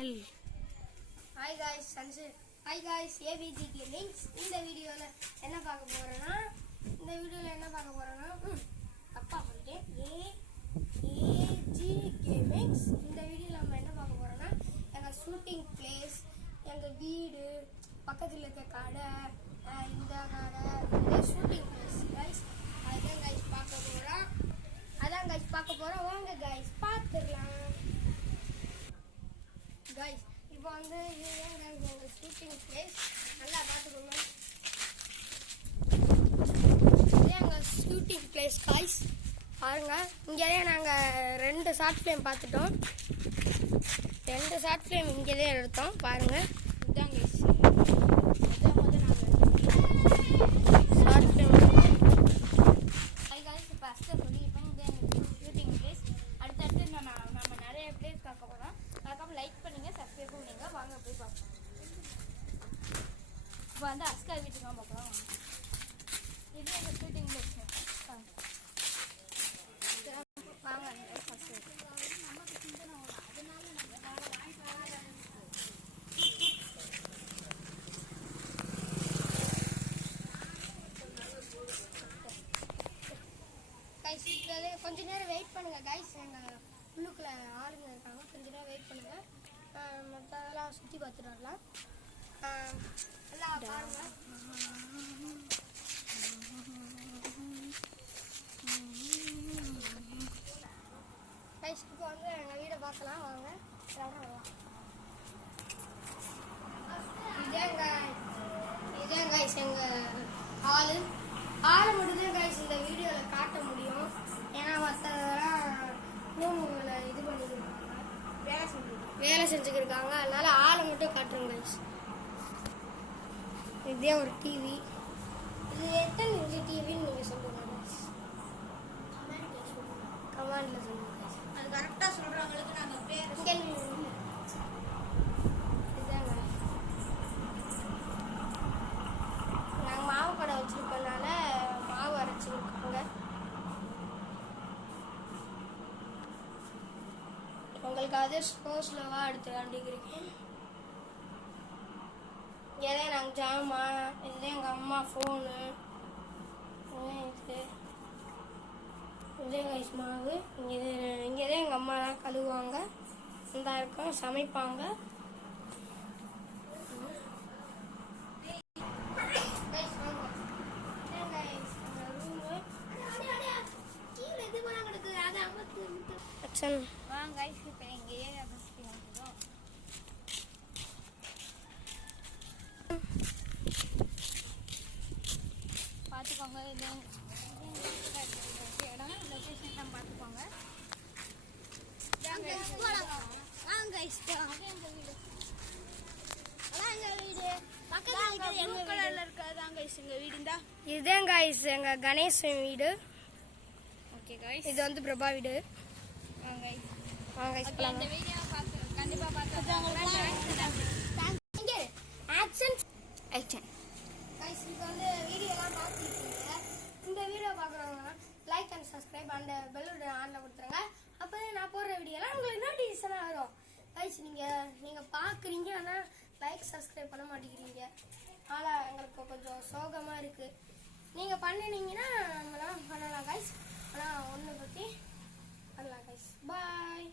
Hi guys, Sanjay. Hi guys, ABG Gamings. இந்த வீடியோல என்ன பார்க்க போறேன்னா தப்பா சொல்லிட்டேன். AG Gamings. இந்த வீடியோல நம்ம என்ன பார்க்க போறோம்னா எங்க ஷூட்டிங் பிளேஸ், எங்க வீடு, பக்கத்துல இருக்க கடை, இந்த கடை, இந்த ஷூட்டிங் பிளேஸ் guys. அதான் guys பார்க்க போறோம். வாங்க guys பார்த்துடலாம். guys இப்போ வந்து எங்க ஷூட்டிங் பிளேஸ் நல்லா பார்த்துக்கோங்க. இது எங்கள் ஷூட்டிங் பிளேஸ் guys. பாருங்க, இங்கேயே நாங்கள் 2 ஷார்ட் ஃபிலிம் பார்த்துட்டோம். 2 ஷார்ட் ஃபிலிம் இங்கேயே எடுத்தோம். பாருங்க, இதுதான் guys short film. Hi guys, இப்போ ஃபஸ்ட்டு சொல்லியிருப்போம் இது எங்கள் ஷூட்டிங் பிளேஸ். அடுத்தடுத்து நம்ம நிறைய பிளேஸ் பார்க்க போகிறோம். அதுக்கப்புறம் லைக் பண்ணுங்க, சப்ஸ்கிரைப் பண்ணுங்க. வாங்க போய் பார்ப்போம். இப்போ வந்து அஸ்கா வீட்டுக்கு தான் பார்க்கலாம். இது எங்கள் ஷூட்டிங் பிளேஸ். வாங்க ஃபஸ்ட்டு கைஸ், கொஞ்ச நேரம் வெயிட் பண்ணுங்க கைஸ். எங்கள் உள்ளுக்குள்ள ஆளுங்க இருக்காங்க, கொஞ்ச நேரம் வெயிட் பண்ணுங்க. மற்றதெல்லாம் சுற்றி பார்த்துட்டு வரலாம். எல்லாம் பாருங்க. கைஸ், இப்போ வந்து எங்கள் வீடை பார்க்கலாம். வாங்க வரலாம். இதே கைஸ் எங்கள் ஆளு மட்டும்தான் கைஸ் இந்த வீடியோவில் காட்ட முடியும். ஏன்னா மற்றதெல்லாம் ரூமுகளை இது பண்ணிருக்காங்க, வேலை செஞ்சுக்கிருக்காங்க. அதனால ஆளை மட்டும் காட்டுறோம் கைஸ். இதே ஒரு டிவி. இது எத்தனை இன்ச்சு டிவின்னு நீங்கள் சொல்லுங்க கைஸ், கமெண்ட்ல சொல்லுங்க. அது கரெக்டாக சொல்கிறவங்களுக்கு நாங்கள் பேர் இதாங்க. நாங்கள் மாவு கடை வச்சுருக்கனால மாவு அரைச்சிருக்கோங்க. உங்களுக்கு அதே ஸ்லோவாக எடுத்து காண்டிக்கிறேன். இதே நாங்கள் ஜாமான், இதே எங்கள் அம்மா ஃபோனு, இதே கைஸ் மாவு. இங்கே தான் எங்கள் அம்மா தான் கழுவுவாங்க, இந்த இருக்கும் சமைப்பாங்க. வாங்க கைஸ், இப்போ எங்கேயே பார்த்துக்கோங்க. இது இடம் லொக்கேஷன் தான் பார்த்துக்கோங்க. இதுதான் கைஸ் எங்க கணேஷ் வீடு. ஓகே கைஸ், இது வந்து பிரபா வீடு. வாங்க கைஸ் போலாம். இந்த வீடியோ பார்த்து கண்டிப்பா ஆக்ஷன் கைஸ். இப்போ வந்து வீடியோலாம் பார்த்துருக்கீங்க. இந்த வீடியோ பார்க்குறவங்க லைக் அண்ட் சப்ஸ்கிரைப் அந்த பெல் ஆனில் கொடுத்துருங்க. அப்போ நான் போடுற வீடியோலாம் உங்களுக்கு நோட்டிஃபிகேஷனாக வரும் கைஸ். நீங்கள் பார்க்குறீங்க, ஆனால் லைக் சப்ஸ்கிரைப் பண்ண மாட்டேங்கிறீங்க. அதனால் எங்களுக்கு கொஞ்சம் சோகமாக இருக்குது. நீங்கள் பண்ணினீங்கன்னா நம்மளாம் பண்ணலாம் கைஸ். ஆனால் ஒன்று பற்றி பண்ணலாம் கைஸ். பாய்.